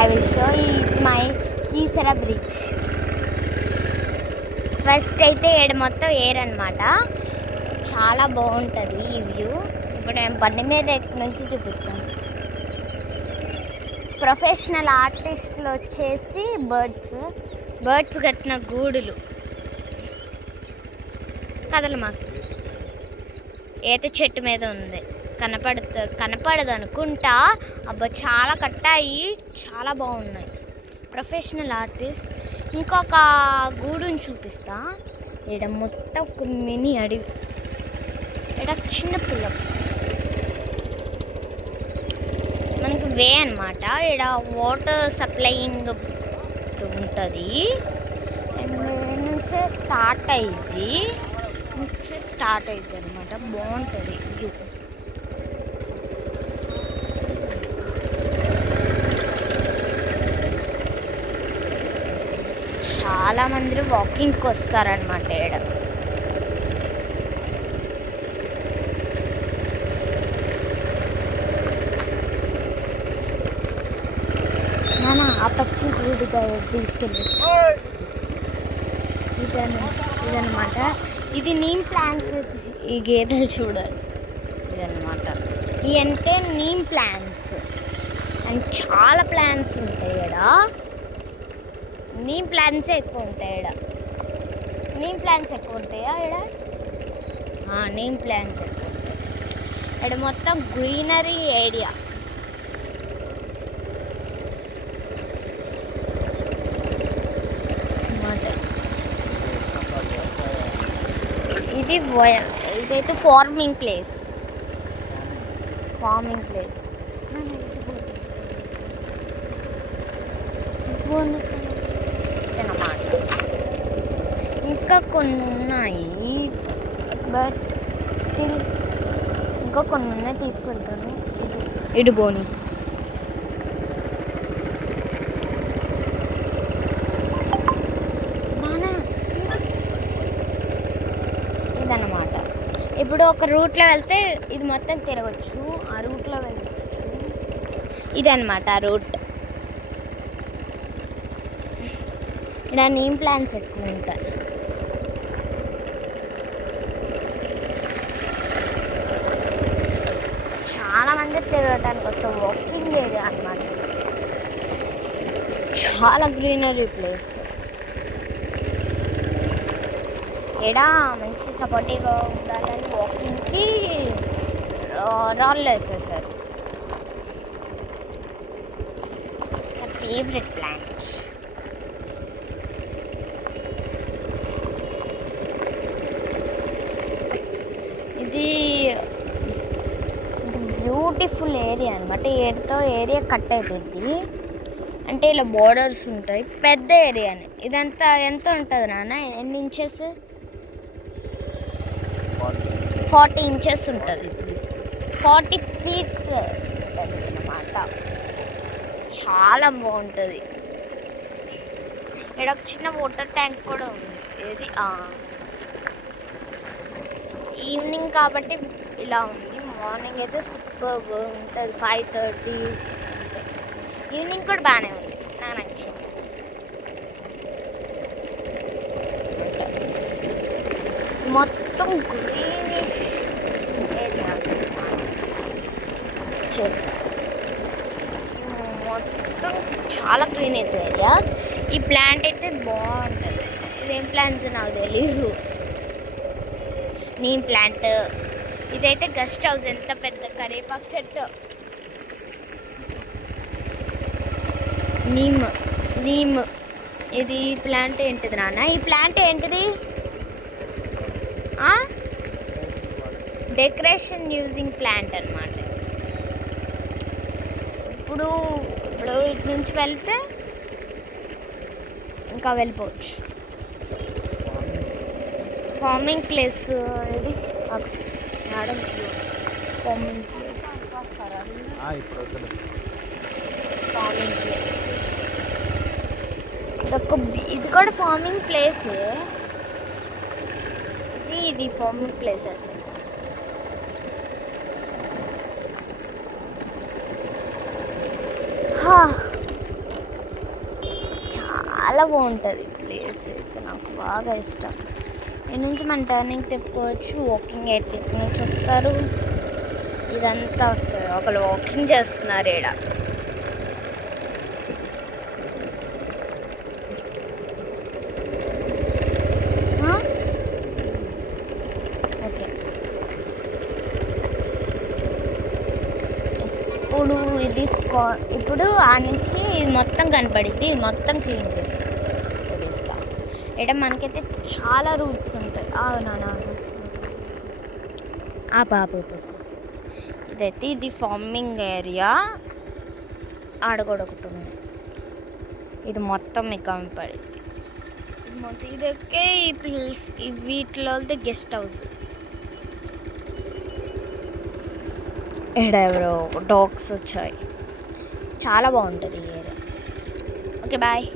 I will show is my Keesara bridge. First అయితే ఏడు మొత్తం ఎయిర్ అనమాట, చాలా బాగుంటుంది ఈ వ్యూ. ఇప్పుడు నేను బండి మీద నుంచి చూపిస్తాను. ప్రొఫెషనల్ ఆర్టిస్టులు వచ్చేసి బర్డ్స్ కట్టిన గూడులు కదలు మాకు. ఈత చెట్టు మీద ఉంది, కనపడదు అనుకుంటా. అబ్బా చాలా కట్టాయి, చాలా బాగున్నాయి. Professional artist. ఇంకొక గూడుని చూపిస్తా. ఇక్కడ మొత్తం ఒక మినీ అడవి. ఇక్కడ చిన్న పిల్ల మనకి వే అనమాట. ఇక్కడ వాటర్ సప్లయింగ్ ఉంటుంది. నుంచే స్టార్ట్ అయ్యింది అనమాట. బాగుంటుంది వ్యూ. చాలామంది వాకింగ్కి వస్తారనమాట ఇక్కడ. ఆ పచ్చి గూడుగా తీసుకెళ్ళి ఇదన్నమాట. ఇది నీమ్ ప్లాంట్స్. ఈ గేదెలు చూడాలి. ఇదన్నమాట. ఇవి అంటే నీమ్ ప్లాంట్స్ అండ్ చాలా ప్లాంట్స్ ఉంటాయి ఇక్కడ. నీమ్ ప్లాంట్సే ఎక్కువ ఉంటాయి ఇక్కడ. నీమ్ ప్లాంట్స్ ఎక్కువ ఉంటాయా ఇక్కడ? నీమ్ ప్లాంట్స్ ఎక్కువ ఉంటాయి ఇక్కడ. మొత్తం గ్రీనరీ ఏరియా. ఇదైతే ఫార్మింగ్ ప్లేస్ అన్నమాట. ఇంకా కొన్ని ఉన్నాయి, బట్ స్టిల్ ఇంకా కొన్ని ఉన్నాయి, తీసుకెళ్తాను. ఇటు బోని. ఇదన్నమాట. ఇప్పుడు ఒక రూట్లో వెళ్తే ఇది మొత్తం తిరగచ్చు, ఆ రూట్లో వెళ్ళచ్చు. ఇదన్నమాట ఆ రూట్. ఇక్కడ నీమ్ ప్లాంట్స్ ఎక్కువ ఉంటాయి. చాలా మంది తిరగటానికి వస్తారు. వాకింగ్ ఏరియా అన్నమాట. చాలా గ్రీనరీ ప్లేస్. ఇక్కడ మంచి సపోర్టివ్గా ఉండాలని వాకింగ్కి రాళ్ళు వేసేసారు. నా ఫేవరెట్ ప్లాంట్స్. ఇది బ్యూటిఫుల్ ఏరియా అనమాట. ఏరియా కట్ అయిపోయింది అంటే ఇలా బోర్డర్స్ ఉంటాయి. పెద్ద ఏరియానే. ఇదంతా ఎంత ఉంటుంది నాన్న? ఎన్ని ఇంచెస్? 40 ఇంచెస్ ఉంటుంది. 40 ఫీట్స్ ఉంటుంది అన్నమాట. చాలా బాగుంటుంది. ఇక్కడ ఒక చిన్న వాటర్ ట్యాంక్ కూడా ఉంది. ఇది ఈవినింగ్ కాబట్టి ఇలా ఉంది. మార్నింగ్ అయితే సూపర్ ఉంటుంది. 5:30 ఈవినింగ్ కూడా బాగానే ఉంది. నాకు నచ్చింది. మొత్తం గ్రీనిష్ ఏరియా చేసి మొత్తం చాలా గ్రీనిష్ ఏరియాస్. ఈ ప్లాంట్ అయితే బాగుంటుంది. ఇదేం ప్లాంట్స్ నాకు తెలీదు. Neem plant. ఇదైతే గెస్ట్ హౌస్. ఎంత పెద్ద కరివేపాకు చెట్టు. నీమ్. ఇది ప్లాంట్ ఏంటిది నాన్న? ఈ ప్లాంట్ ఏంటిది? డెకరేషన్ యూజింగ్ ప్లాంట్ అన్నమాట. ఇప్పుడు ఇటు నుంచి వెళ్తే ఇంకా వెళ్ళిపోవచ్చు. Farming place. ఇది ఫార్మింగ్ ప్లేస్. ఇది కూడా ఫార్మింగ్ ప్లేస్. ఇది ఫార్మింగ్ ప్లేసెస్. చాలా బాగుంటుంది ప్లేస్ అయితే నాకు బాగా ఇష్టం. ఇక్కడ నుంచి మనం టర్నింగ్ తిప్పుకోవచ్చు. వాకింగ్ అయితే ఇక్కడ నుంచి వస్తారు. ఇదంతా వస్తుంది. ఒకళ్ళు వాకింగ్ చేస్తున్నారు ఇక్కడ. ఓకే, ఇప్పుడు ఇది ఇప్పుడు ఆ నుంచి ఇది మొత్తం కనపడిద్ది. మొత్తం క్లీన్ చేస్తాం, వదిలేస్తా. ఇక్కడ మనకైతే చాలా రూట్స్ ఉంటాయి. అవునా బాబు, ఇదైతే ఇది ఫార్మింగ్ ఏరియా. ఆడ కూడా ఒకటి ఉంది. ఇది మొత్తం మీకు కనపడిద్ది. ఇది మొత్తం ఇదొకే ఈ ప్లేస్. వీటిలో గెస్ట్ హౌస్. ఇక్కడ ఎవరో డాగ్స్ వచ్చాయి. చాలా బాగుంటుంది ఈ ఏరియా. Okay, bye.